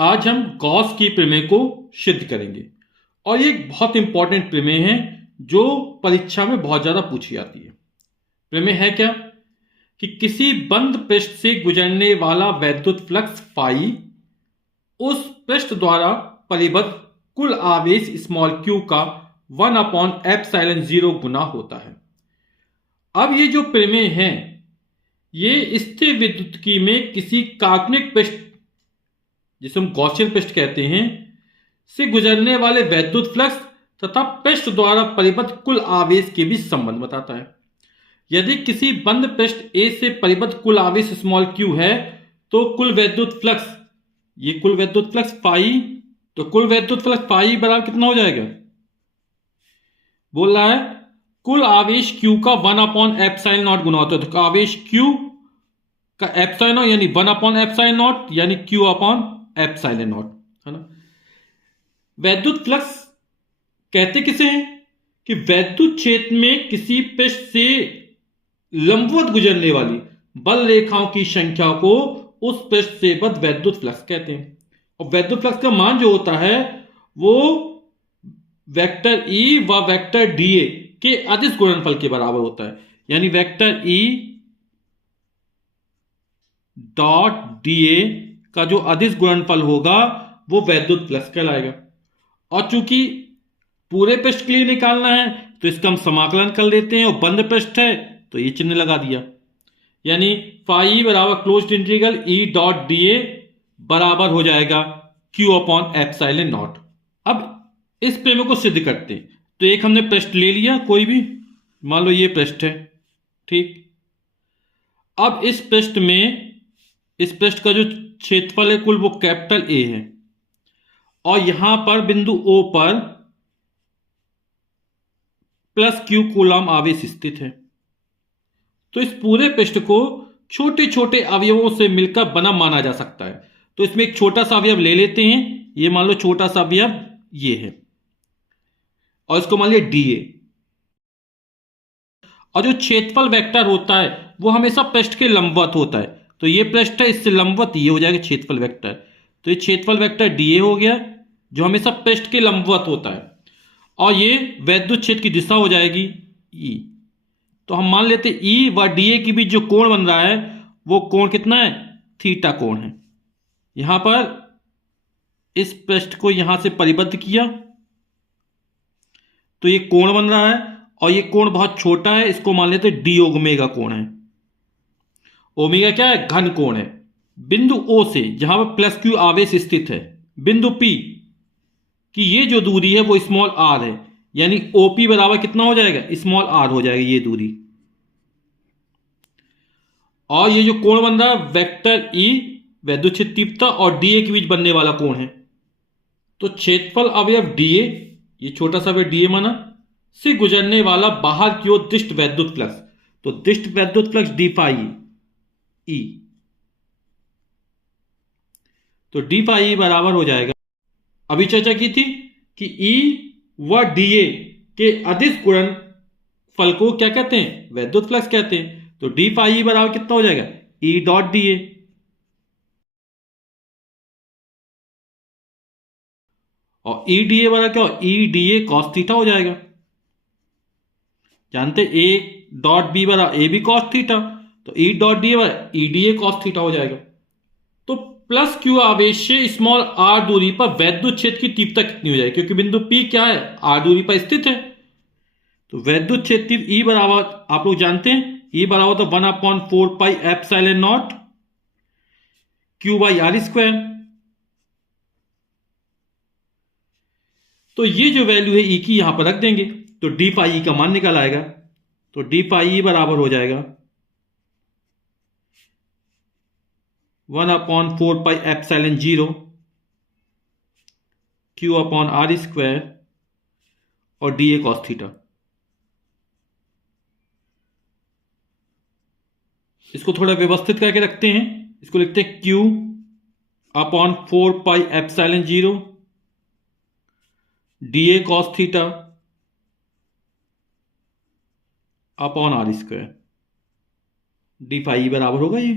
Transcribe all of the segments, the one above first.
आज हम गॉस की प्रमेय को सिद्ध करेंगे और ये एक बहुत इंपॉर्टेंट प्रमेय है जो परीक्षा में बहुत ज्यादा पूछी जाती है। प्रमेय है क्या कि किसी बंद पृष्ठ से गुजरने वाला वैद्युत फ्लक्स फाई उस पृष्ठ द्वारा परिबद्ध कुल आवेश स्मॉल q का 1/ε0 गुना होता है। अब ये जो प्रमेय है ये स्थिर विद्युत्की में किसी काल्पनिक पृष्ठ जिसे हम गॉसियन पृष्ठ कहते हैं से गुजरने वाले वैद्युत फ्लक्स तथा पृष्ठ द्वारा परिबद्ध कुल आवेश के बीच संबंध बताता है। यदि किसी बंद पृष्ठ ए से परिबद्ध कुल आवेश स्मॉल q है तो कुल वैद्युत फ्लक्स, ये कुल वैद्युत फ्लक्स फाई, तो कुल वैद्युत फ्लक्स फाई बराबर कितना हो जाएगा? बोल रहा है कुल आवेश q का 1/ε0 गुना होता है। तो आवेश q का एप्सिलॉन यानी 1/ε0 यानी q/ε0 है ना। वैद्युत फ्लक्स कहते किसे हैं कि वैद्युत क्षेत्र में किसी पृष्ठ से लंबवत गुजरने वाली बल रेखाओं की संख्या को उस पृष्ठ से बद्ध वैद्युत फ्लक्स कहते हैं। और वैद्युत फ्लक्स का मान जो होता है वो वेक्टर E व वेक्टर dA के अदिश गुणनफल के बराबर होता है। यानी वेक्टर E डॉट dA का जो अदिश गुणनफल होगा वो वैद्युत फ्लक्स कहलाएगा। और चूंकि पूरे पृष्ठ के लिए निकालना है तो इसका हम समाकलन कर लेते हैं और बंद पृष्ठ है तो ये चिन्ह लगा दिया। यानी फाई बराबर closed integral E dot dA बराबर हो जाएगा q/ε0। अब इस प्रमेय को सिद्ध करते हैं। तो एक हमने पृष्ठ ले लिया, कोई भी मान लो ये पृष्ठ है, ठीक। अब इस पृष्ठ का जो क्षेत्रफल है कुल वो कैपिटल A है और यहां पर बिंदु O पर प्लस q कूलम आवेश स्थित है। तो इस पूरे पृष्ठ को छोटे छोटे अवयवों से मिलकर बना माना जा सकता है। तो इसमें एक छोटा सा अवयव ले लेते हैं, ये मान लो छोटा सा अवयव ये है और इसको मान लिया dA। और जो क्षेत्रफल वेक्टर होता है वो हमेशा पृष्ठ के लंबवत होता है। तो ये पृष्ठ है, इससे लंबवत ये हो जाएगा क्षेत्रफल वेक्टर। तो ये क्षेत्रफल वेक्टर dA हो गया जो हमेशा पृष्ठ के लंबवत होता है और ये वैद्युत क्षेत्र की दिशा हो जाएगी E। तो हम मान लेते E व dA के बीच जो कोण बन रहा है वो कोण कितना है? थीटा कोण है। यहां पर इस पृष्ठ को यहां से परिबद्ध किया तो ये कोण बन रहा है और ये कोण बहुत छोटा है, इसको मान लेते डी ओमेगा कोण है। ओमेगा क्या है? घन कोण है। बिंदु O से जहां पर प्लस q आवेश स्थित है बिंदु P की ये जो दूरी है वो स्मॉल r है। यानी OP बराबर कितना हो जाएगा? स्मॉल r हो जाएगा ये दूरी। और ये जो कोण बन रहा है वेक्टर E वैद्युत क्षेत्र तीव्रता और dA के बीच बनने वाला कोण है। तो क्षेत्रफल अवयव dA, ये छोटा सा अवयव dA माना, से गुजरने वाला बाहर की ओर दिष्ट वैद्युत फ्लक्स, तो दिष्ट वैद्युत फ्लक्स d फाई E। तो d फाई E बराबर हो जाएगा, अभी चर्चा की थी कि E व dA के अदिश गुणनफल को क्या कहते हैं? वैद्युत फ्लक्स कहते हैं। तो d फाई E बराबर कितना हो जाएगा? E dot dA। और ई डी ए वाला क्या हो? E D A cos theta हो जाएगा। जानते ए डॉट बी वाला ए बी कॉस थीटा, तो ई डॉट डी ए वाला E D A cos theta हो जाएगा। तो प्लस क्यू आवेश से स्मॉल आर दूरी पर वैद्युत क्षेत्र की तीव्रता कितनी हो जाएगी? क्योंकि बिंदु पी क्या है? आर दूरी पर स्थित है। तो वैद्युत क्षेत्र ई बराबर आप लोग जानते हैं, ई बराबर तो 1/4πε0 q/r²। तो ये जो वैल्यू है ई की यहां पर रख देंगे तो डी पाई ई का मान निकल आएगा। तो डी पाई ई बराबर हो जाएगा 1/4πε0 q/r² और डी ए कॉस थीटा। इसको थोड़ा व्यवस्थित करके रखते हैं, इसको लिखते हैं q/4πε0 d A cos theta upon r²। D phi बराबर होगा ये।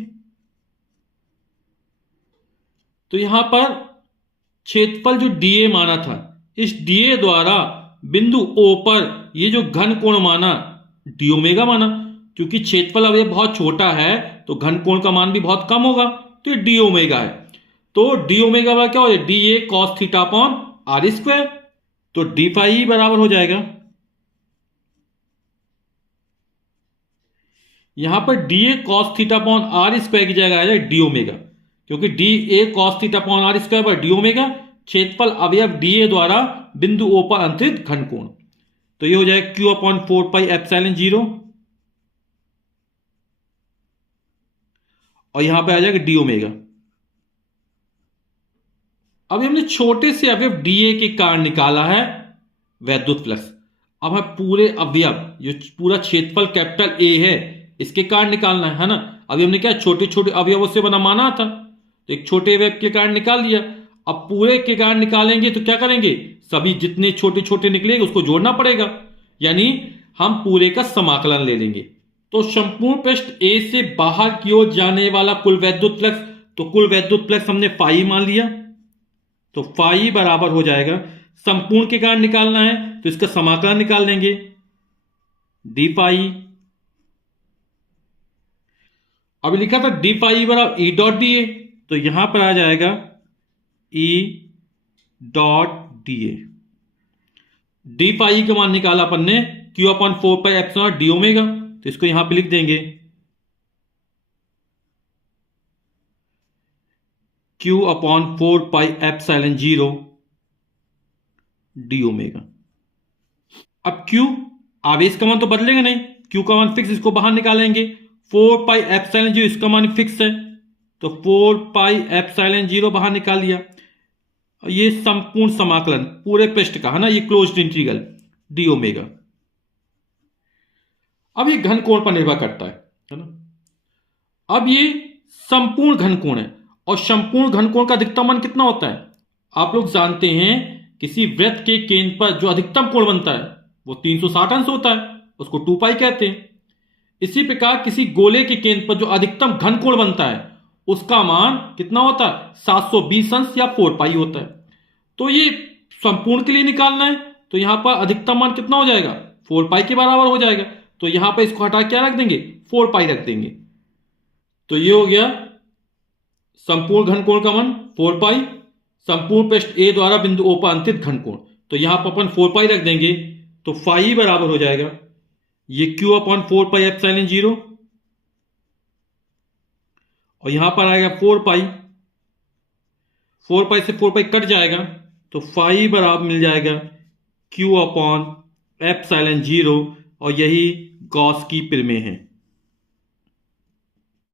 तो यहां पर क्षेत्रफल जो डीए माना था, इस डीए द्वारा बिंदु ओ पर ये जो घन कोण माना डी ओमेगा माना, क्योंकि क्षेत्रफल अब ये बहुत छोटा है तो घन कोण का मान भी बहुत कम होगा, तो ये डी ओमेगा है। तो डी ओमेगा बराबर क्या हो जाएगा, d A cos theta upon r square, तो डी फाई बराबर हो जाएगा, यहां पर d A cos theta upon r square की जगह आ जाए डी ओमेगा, क्योंकि d A cos theta upon r square पर डी ओमेगा क्षेत्रफल अवयव डी ए द्वारा बिंदु ओ पर अंतरित घन कोण, तो ये हो जाएगा क्यू अपॉन 4 पाई एप्सिलॉन 0 और यहां पे आ जाएगा डी ओमेगा। अभी हमने छोटे से अवयव डीए के कारण निकाला है वैद्युत फ्लक्स, अब हमें पूरे अवयव जो पूरा क्षेत्रफल कैपिटल ए है इसके कारण निकालना है ना। अभी हमने क्या छोटे छोटे अवयवों से बना माना था, तो एक छोटे अवयव के कारण निकाल लिया। अब पूरे के कारण निकालेंगे तो क्या करेंगे, सभी जितने छोटे छोटे निकलेंगे उसको जोड़ना पड़ेगा, यानी हम पूरे का समाकलन ले लेंगे। तो संपूर्ण पृष्ठ ए से बाहर की ओर जाने वाला कुल वैद्युत फ्लक्स, तो कुल वैद्युत फ्लक्स हमने फाई मान लिया, तो फाई बराबर हो जाएगा, संपूर्ण के कारण निकालना है तो इसका समाकलन निकाल देंगे डी फाई। अभी लिखा था डी फाई बराबर ई डॉट डी ए, तो यहां पर आ जाएगा E dot d A. D phi का मान निकाला अपन ने q upon 4 pi epsilon d omega, तो इसको यहां पे लिख देंगे q upon 4 pi epsilon 0 d omega. अब क्यू आवेश का मान तो बदलेगा नहीं, क्यू का मान फिक्स, इसको बाहर निकालेंगे, 4 पाई एप्सिलॉन 0 इसका मान फिक्स है, तो 4 पाई एप्सिलॉन 0 बाहर निकाल लिया। ये संपूर्ण समाकलन पूरे पृष्ठ का है ना, ये क्लोज्ड इंटीग्रल डी ओमेगा। अब ये घन कोण पर निर्भर करता है ना। अब ये संपूर्ण घन कोण है, और संपूर्ण घन कोण का अधिकतम मान कितना होता है, आप लोग जानते हैं किसी वृत्त के केंद्र पर जो अधिकतम कोण बनता है वो 360 अंश होता है, उसको 2 पाई कहते हैं। इसी प्रकार किसी गोले के केंद्र पर जो अधिकतम घन कोण बनता है उसका मान कितना होता है, 720 अंश या 4 पाई होता है। तो ये संपूर्ण के लिए निकालना है, तो यहां पर अधिकतम मान कितना हो जाएगा, 4 पाई के बराबर हो जाएगा, तो यहां पर इसको हटा क्या रख देंगे, 4 पाई रख देंगे। तो ये हो गया संपूर्ण घन कोण का मान 4 पाई, संपूर्ण पृष्ठ ए द्वारा बिंदु ओ पर अंतरित घन कोण, तो यहां पर अपन 4 पाई रख देंगे, तो फाई बराबर हो जाएगा ये क्यू अपॉन 4 पाई एप्सिलॉन 0 और यहां पर आएगा 4 पाई, 4 पाई से 4 पाई कट जाएगा, तो फाई बराबर मिल जाएगा क्यू अपॉन एप्सिलॉन 0, और यही गॉस की प्रमेय है।